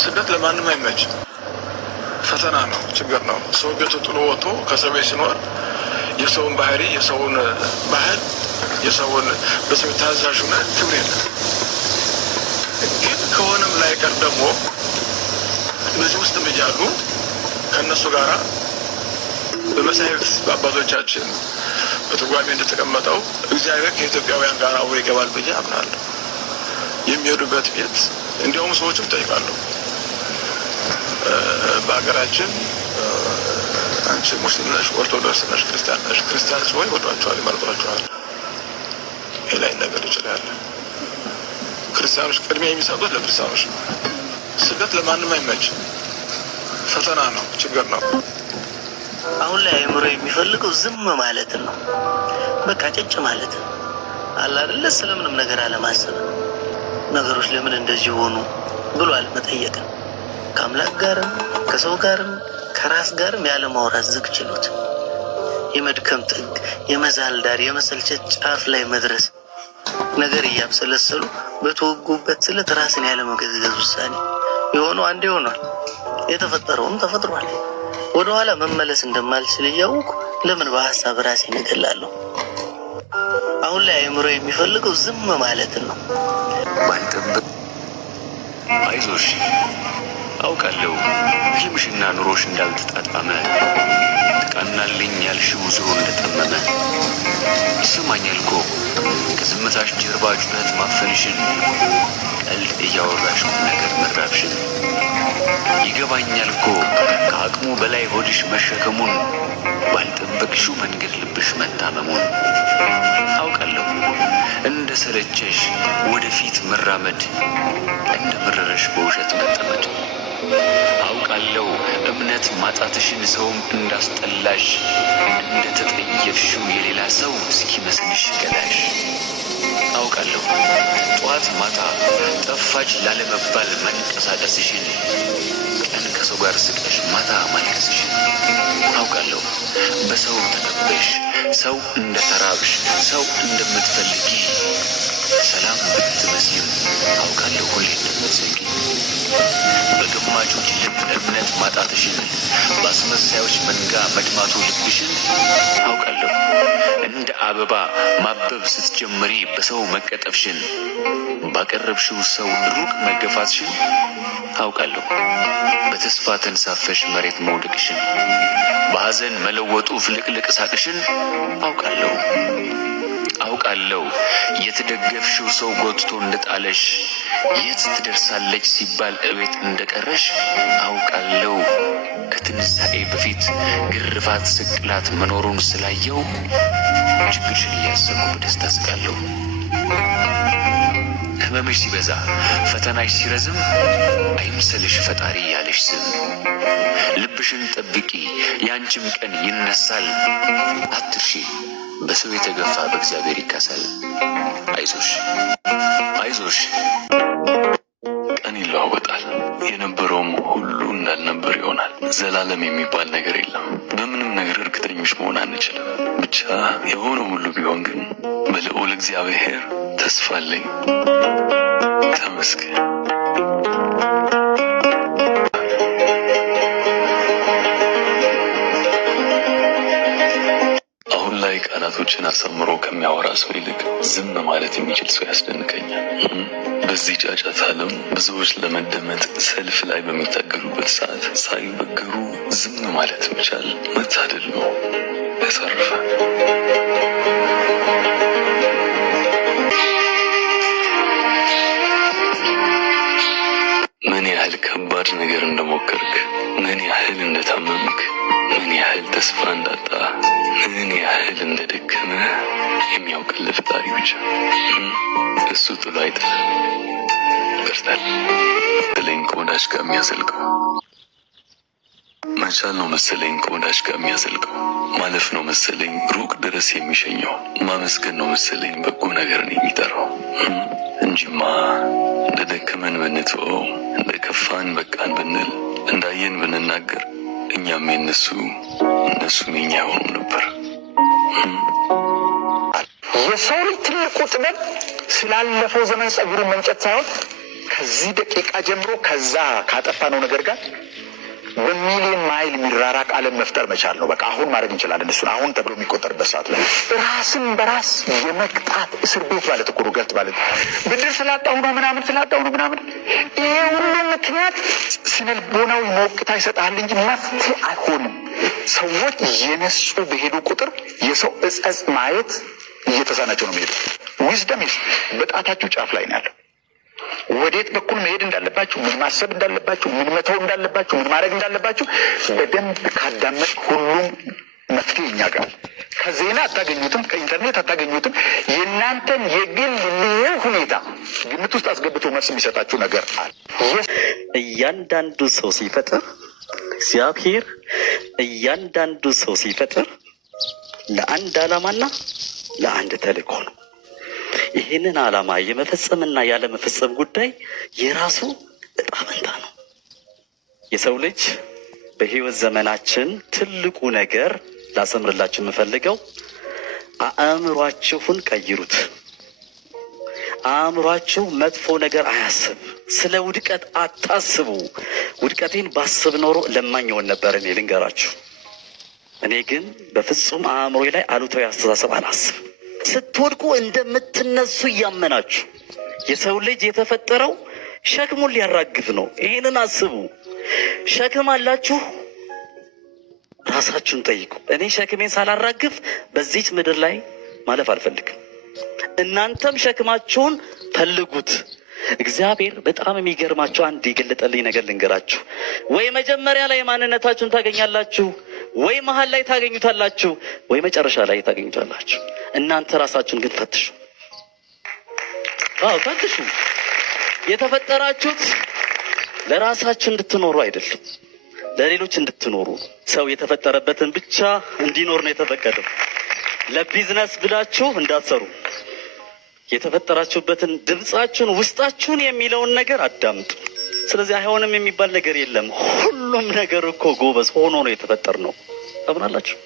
ስደት ለማንም አይመችም። ፈተና ነው፣ ችግር ነው። ሰው ቤቱ ጥሎ ወጥቶ ከሰው ቤት ሲኖር የሰውን ባህሪ፣ የሰውን ባህል፣ የሰውን በሰው ታዛዥ ሆነ ክብር የለም። ግን ከሆነም ላይ ቀር ደግሞ በዚህ ውስጥ እያሉ ከእነሱ ጋራ በመሳሕፍት በአባቶቻችን በትርጓሜ እንደተቀመጠው እግዚአብሔር ከኢትዮጵያውያን ጋር አብሮ ይገባል ብዬ አምናለሁ። የሚሄዱበት ቤት እንዲያውም ሰዎችም ጠይቃለሁ። በሀገራችን አንቺ ሙስሊም ነሽ፣ ኦርቶዶክስ ነሽ፣ ክርስቲያን ነሽ፣ ክርስቲያን ሲሆን ይወዷቸዋል፣ ይመርጧቸዋል። ይህ ላይ ነገር ይችላል። ክርስቲያኖች ቅድሚያ የሚሰጡት ለክርስቲያኖች ነው። ስደት ለማንም አይመችም። ፈተና ነው፣ ችግር ነው። አሁን ላይ አእምሮ የሚፈልገው ዝም ማለትን ነው። በቃ ጭጭ ማለት አለ አይደለ? ስለምንም ነገር አለማሰብ፣ ነገሮች ለምን እንደዚህ ሆኑ ብሎ አለመጠየቅን፣ ከአምላክ ጋርም ከሰው ጋርም ከራስ ጋርም ያለ ማውራት ዝግ ችሎት፣ የመድከም ጥግ፣ የመዛል ዳር፣ የመሰልቸት ጫፍ ላይ መድረስ፣ ነገር እያብሰለሰሉ በተወጉበት ስለት ራስን ያለ መገዝገዝ ውሳኔ። የሆነው አንዴ ሆኗል፣ የተፈጠረውም ተፈጥሯል። ወደኋላ መመለስ እንደማልችል እያወቁ ለምን በሀሳብ ራሴን እገላለሁ? አሁን ላይ አእምሮ የሚፈልገው ዝም ማለትን ነው። ባልጠብቅ አይዞሽ፣ አውቃለሁ ህልምሽና ኑሮሽ እንዳልተጣጣመ፣ ትቃናልኝ ያልሽው ዙሮ እንደጠመመ። ይሰማኛል እኮ ከዝምታሽ ጀርባ ጩኸት ማፈንሽን፣ ቀልድ እያወራሽ ቁም ነገር መራብሽን። ይገባኛል እኮ ከአቅሙ በላይ ሆድሽ መሸከሙን፣ ባልጠበቅሽው መንገድ ልብሽ መታመሙን። አውቃለሁ እንደ ሰለቸሽ ወደፊት መራመድ፣ እንደ መረረሽ በውሸት መጠመድ። አውቃለሁ እምነት ማጣትሽን ሰውም እንዳስጠላሽ፣ እንደ ተጠየፍሽው የሌላ ሰው እስኪመስልሽ ገላሽ። አውቃለሁ ጠዋት ማታ ጠፋች ላለመባል መንቀሳቀስሽን፣ ቀን ከሰው ጋር ስቀሽ ማታ ማልቀስሽን። አውቃለሁ በሰው ተከበሽ ሰው እንደ ተራብሽ ሰው እንደምትፈልጊ፣ ሰላም ብትመስይም አውቃለሁ ሁሌ እንደምትዘጊ። በግማሾች ልብ እምነት ማጣትሽን፣ በአስመሳዮች መንጋ መድማቱ ልብሽን። አውቃለሁ እንደ አበባ ማበብ ስትጀምሪ በሰው መቀጠፍሽን፣ ባቀረብሽው ሰው ሩቅ መገፋትሽን። አውቃለሁ በተስፋ ተንሳፈሽ መሬት መውደቅሽን፣ በሐዘን መለወጡ ፍልቅልቅ ሳቅሽን። አውቃለሁ የተደገፍሽው ሰው ጎትቶ እንደጣለሽ፣ የት ትደርሳለች ሲባል እቤት እንደቀረሽ። አውቃለሁ ከትንሣኤ በፊት ግርፋት ስቅላት መኖሩን ስላየው፣ ችግርሽን እያሰብኩ በደስታ ስቃለሁ። ህመምሽ ሲበዛ ፈተናሽ ሲረዝም፣ አይምሰልሽ ፈጣሪ ያለሽ ስም። ልብሽን ጠብቂ ያንቺም ቀን ይነሳል፣ አትርሺ በሰው የተገፋ በእግዚአብሔር ይካሳል። አይዞሽ ቀን ይለዋወጣል፣ የነበረውም ሁሉ እንዳልነበር ይሆናል። ዘላለም የሚባል ነገር የለም። በምንም ነገር እርግጠኞች መሆን አንችልም። ብቻ የሆነ ሁሉ ቢሆን ግን በልዑል እግዚአብሔር ተስፋ አለኝ። ተመስገን። ቃላቶችን አሳምሮ ከሚያወራ ሰው ይልቅ ዝም ማለት የሚችል ሰው ያስደንቀኛል። በዚህ ጫጫታ ዓለም ብዙዎች ለመደመጥ ሰልፍ ላይ በሚታገሉበት ሰዓት ሳይበገሩ ዝም ማለት መቻል መታደል ነው። ያሳርፋል። ምን ያህል ከባድ ነገር እንደሞከርክ፣ ምን ያህል እንደታመምክ፣ ምን ያህል ተስፋ እንዳጣ፣ ምን ያህል እንደደከመ የሚያውቅልህ ፈጣሪ ብቻ። እሱ ጥሎ አይጥልም። በርታል። መሰለኝ ከወዳጅ ጋር የሚያዘልቀው መቻል ነው መሰለኝ ከወዳጅ ጋር የሚያዘልቀው ማለፍ ነው መሰለኝ ሩቅ ድረስ የሚሸኘው ማመስገን ነው መሰለኝ በጎ ነገርን የሚጠራው እንጂማ እንደ ደከመን ብንተወው እንደ ከፋን በቃን ብንል እንዳየን ብንናገር እኛም እነሱም የኛ አይሆኑም ነበር። የሰው ልጅ ትልቁ ጥበብ ስላለፈው ዘመን ጸጉሩን መንጨት ሳይሆን ከዚህ ደቂቃ ጀምሮ ከዛ ካጠፋነው ነገር ጋር በሚሊዮን ማይል የሚራራቅ ዓለም መፍጠር መቻል ነው። በቃ አሁን ማድረግ እንችላለን። እሱን አሁን ተብሎ የሚቆጠርበት ሰዓት ላይ ራስን በራስ የመቅጣት እስር ቤት ማለት እኮ ሩገት ማለት ብድር ስላጣሁ ነው ምናምን ስላጣሁ ነው ምናምን። ይሄ ሁሉ ምክንያት ስነልቦናዊ ሞቅታ ይሰጣል እንጂ መፍትሄ አይሆንም። ሰዎች የነሱ በሄዱ ቁጥር የሰው እጸጽ ማየት እየተሳናቸው ነው የሚሄዱ። ዊዝደም በጣታችሁ ጫፍ ላይ ነው ያለው። ወዴት በኩል መሄድ እንዳለባችሁ፣ ምን ማሰብ እንዳለባችሁ፣ ምን መተው እንዳለባችሁ፣ ምን ማድረግ እንዳለባችሁ በደንብ ካዳመጥ ሁሉም መፍትሄ እኛ ጋር። ከዜና አታገኙትም፣ ከኢንተርኔት አታገኙትም። የእናንተን የግል ልዩ ሁኔታ ግምት ውስጥ አስገብቶ መልስ የሚሰጣችሁ ነገር አለ። እያንዳንዱ ሰው ሲፈጥር እግዚአብሔር እያንዳንዱ ሰው ሲፈጥር ለአንድ ዓላማና ለአንድ ተልእኮ ነው። ይህንን ዓላማ የመፈጸምና ያለመፈጸም ጉዳይ የራሱ እጣ ፈንታ ነው። የሰው ልጅ በህይወት ዘመናችን ትልቁ ነገር ላሰምርላችሁ የምፈልገው አእምሯችሁን ቀይሩት። አእምሯችሁ መጥፎ ነገር አያስብ። ስለ ውድቀት አታስቡ። ውድቀቴን ባስብ ኖሮ ለማኝ ሆን ነበር። እኔ ልንገራችሁ፣ እኔ ግን በፍጹም አእምሮዬ ላይ አሉታዊ አስተሳሰብ አላስብ። ስትወድቁ እንደምትነሱ እያመናችሁ። የሰው ልጅ የተፈጠረው ሸክሙን ሊያራግፍ ነው። ይሄንን አስቡ። ሸክም አላችሁ፣ ራሳችሁን ጠይቁ። እኔ ሸክሜን ሳላራግፍ በዚች ምድር ላይ ማለፍ አልፈልግም። እናንተም ሸክማችሁን ፈልጉት። እግዚአብሔር በጣም የሚገርማችሁ አንድ የገለጠልኝ ነገር ልንገራችሁ። ወይ መጀመሪያ ላይ ማንነታችሁን ታገኛላችሁ፣ ወይ መሀል ላይ ታገኙታላችሁ፣ ወይ መጨረሻ ላይ ታገኙታላችሁ። እናንተ ራሳችሁን ግን ፈትሹ። ፈትሹ። የተፈጠራችሁት ለራሳችሁ እንድትኖሩ አይደለም፣ ለሌሎች እንድትኖሩ። ሰው የተፈጠረበትን ብቻ እንዲኖር ነው የተፈቀደው። ለቢዝነስ ብላችሁ እንዳትሰሩ። የተፈጠራችሁበትን ድምጻችሁን፣ ውስጣችሁን የሚለውን ነገር አዳምጡ። ስለዚህ አይሆንም የሚባል ነገር የለም። ሁሉም ነገር እኮ ጎበዝ ሆኖ ነው የተፈጠር ነው። ታምናላችሁ?